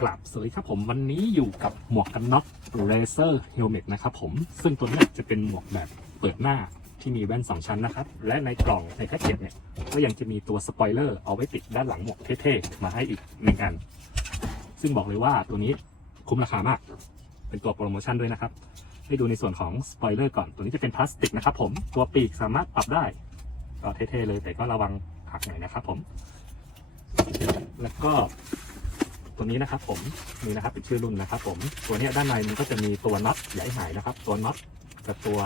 กลับสวัสดีครับผมวันนี้อยู่กับหมวกกันน็อกเรเซอร์เฮลเมตนะครับผม ซึ่งตัวนี้จะเป็นหมวกแบบเปิดหน้าที่มีแว่น 2 ชั้นนะครับ และในกล่องในแพ็กเกจเนี่ย ก็ยังจะมีตัวสปอยเลอร์เอาไว้ติดด้านหลังหมวกเท่ๆ มาให้อีกหนึ่งอัน ซึ่งบอกเลยว่าตัวนี้คุ้มราคามาก เป็นตัวโปรโมชั่นด้วยนะครับ ให้ดูในส่วนของสปอยเลอร์ก่อนตัวนี้จะเป็นพลาสติกนะครับผมตัวปีกสามารถปรับได้ก็เท่ๆเลยแต่ก็ระวังหักหน่อยนะครับผม แล้วก็ ตัวนี้นะครับผมนี่นะครับเป็นชื่อรุ่นนะครับผมตัวนี้ด้านในมันก็จะมีตัวน็อตใหญ่หายนะครับ ตัวน็อตกับตัว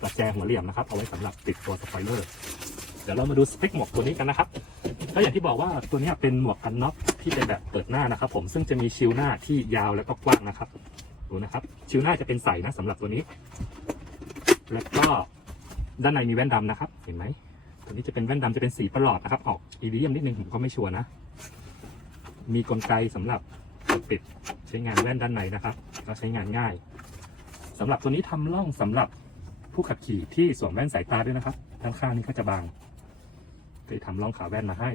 ประแจหัวเหลี่ยมนะครับเอาไว้สำหรับติดตัวสไปเลอร์เดี๋ยวเรามาดูสเปคหมวกตัวนี้กันนะครับก็อย่างที่บอกว่าตัวนี้เป็นหมวกกันน็อตที่เป็นแบบเปิดหน้านะครับ ผมซึ่งจะมีชิวหน้าที่ยาวแล้วก็กว้างนะครับดูนะครับ ชิวหน้าจะเป็นใสนะสำหรับตัวนี้ แล้วก็ด้านในมีแว่นดำนะครับ เห็นไหมตัวนี้จะเป็นแว่นดำจะเป็นสีประหลอดนะครับ ออกอีเดียมนิดนึงผมก็ไม่ชัวร์นะ มีกลไกสำหรับปิดใช้งานแว่นด้านในนะครับก็ใช้งานง่ายสำหรับตัวนี้ทำร่องสำหรับผู้ขับขี่ที่สวมแว่นสายตาด้วยนะครับด้านข้างนี้ก็จะบางเคยทำร่องขาแว่นมาให้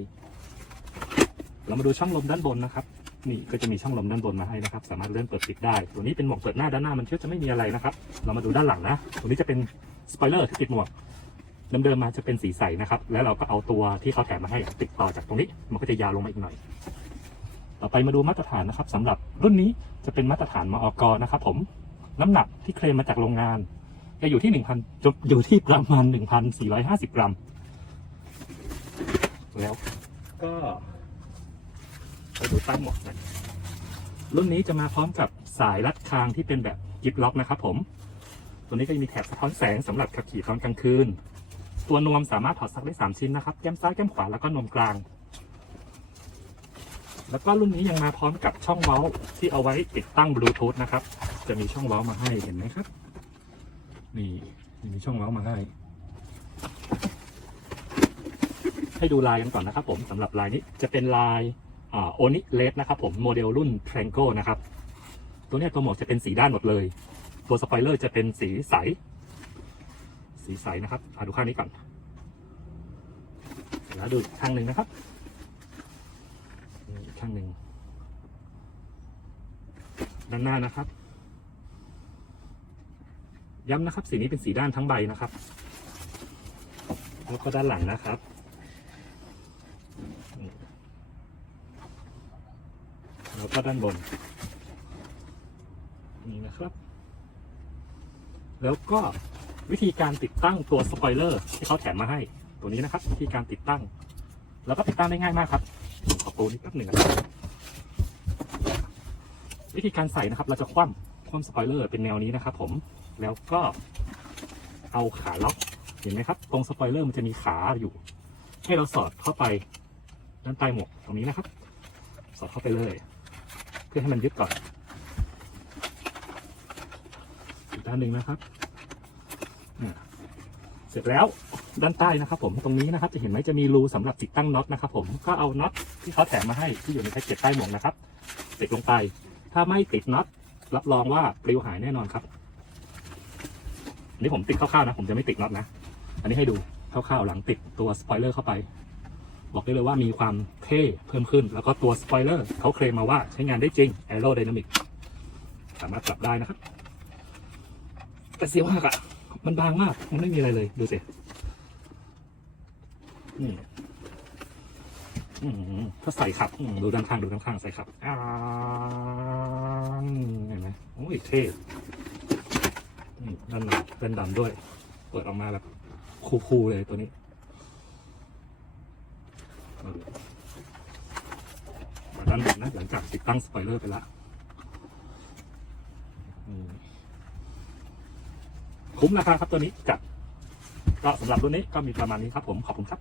เรามาดูช่องลมด้านบนนะครับ นี่ก็จะมีช่องลมด้านบนมาให้นะครับ สามารถเลื่อนเปิดปิดได้ ตัวนี้เป็นหมวกเปิดหน้าด้านหน้ามันเชื่อจะไม่มีอะไรนะครับ เรามาดูด้านหลังนะตัวนี้จะเป็นสปอยเลอร์ที่ติดหมวกเดิมๆมาจะเป็นสีใสนะครับ แล้วเราก็เอาตัวที่เขาแถมมาให้ติดต่อจากตรงนี้ มันก็จะยาวลงมาอีกหน่อย ต่อไปมาดูมาตรฐานนะครับสำหรับรุ่นนี้จะเป็นมาตรฐานมอกนะครับผมน้ำหนักที่เคลมมาจากโรงงานจะอยู่ที่หนึ่งพันจะอยู่ที่ประมาณหนึ่งพันสี่ร้อยห้าสิบกรัม แล้วก็ไปดูตั้งหมวกกันรุ่นนี้จะมาพร้อมกับสายรัดคางที่เป็นแบบกิฟล็อกนะครับผมตัวนี้ก็จะมีแถบสะท้อนแสงสำหรับขับขี่ตอนกลางคืน ตัวนวมสามารถถอดซักได้สามชิ้นนะครับ แก้มซ้ายแก้มขวาแล้วก็นวมกลาง แล้วก็รุ่นนี้ยังมาพร้อมกับช่องเว้าที่เอาไว้ติดตั้งบลูทูธนะครับ จะมีช่องเว้ามาให้เห็นไหมครับ นี่มีช่องเว้ามาให้ ให้ดูลายกันก่อนนะครับ ผมสำหรับลายนี้จะเป็นลายโอนิเลสนะครับ ผมโมเดลรุ่น t r a n g o นะครับ ตัวนี้ตัวหมวกจะเป็นสีด้านหมดเลย ตัวสปอยเลอร์จะเป็นสีใส สีใสนะครับดูข้างนี้ก่อนแล้วดูข้างหนึ่งนะครับ ข้างหนึ่งด้านหน้านะครับ ย้ำนะครับ สีนี้เป็นสีด้านทั้งใบนะครับ แล้วก็ด้านหลังนะครับแล้วก็ด้านบน นี่นะครับ แล้วก็วิธีการติดตั้งตัวสปอยเลอร์ที่เขาแถมมาให้ ตัวนี้นะครับ วิธีการติดตั้ง แล้วก็ติดตั้งได้ง่ายมากครับ ตูนิดแป๊บหนึ่งนะครับวิธีการใส่นะครับ เราจะคว่ำคว่ำสปอยเลอร์เป็นแนวนี้นะครับผมแล้วก็เอาขาล็อกเห็นไหมครับ ตรงสปอยเลอร์มันจะมีขาอยู่ ให้เราสอดเข้าไปด้านใต้หมวกตรงนี้นะครับ สอดเข้าไปเลย เพื่อให้มันยึดก่อนอีกด้านหนึ่งนะครับ เสร็จแล้วด้านใต้นะครับ ผมตรงนี้นะครับ จะเห็นไหมจะมีรูสำหรับติดตั้งน็อตนะครับ ผมก็เอาน็อตที่เขาแถมมาให้ที่อยู่ในแพ็กเกจใต้หมวกนะครับติดลงไป ถ้าไม่ติดน็อตรับรองว่าปลิวหายแน่นอนครับอันนี้ผมติดคร่าวๆนะ ผมจะไม่ติดน็อตนะ อันนี้ให้ดูคร่าวๆหลังติดตัวสปอยเลอร์เข้าไป บอกได้เลยว่ามีความเท่เพิ่มขึ้น แล้วก็ตัวสปอยเลอร์เขาเคลมมาว่าใช้งานได้จริง a e r o d y n a m i c สามารถปรับได้นะครับแต่เสียวมากอะ มันบางมาก มันไม่มีอะไรเลย ดูสิอืมอืมถ้าใส่ขับ ดูด้านข้าง ดูด้านข้างใส่ขับอ่าเห็นไหมโอ้ยเท่ด้านหลังด้านดำด้วย เปิดออกมาแบบคูลๆเลยตัวนี้มาด้านบนนะ หลังจากติดตั้งสปอยเลอร์ไปแล้วอืม คุ้มราคาครับตัวนี้จัดก็สำหรับรุ่นนี้ก็มีประมาณนี้ครับผมขอบคุณครับ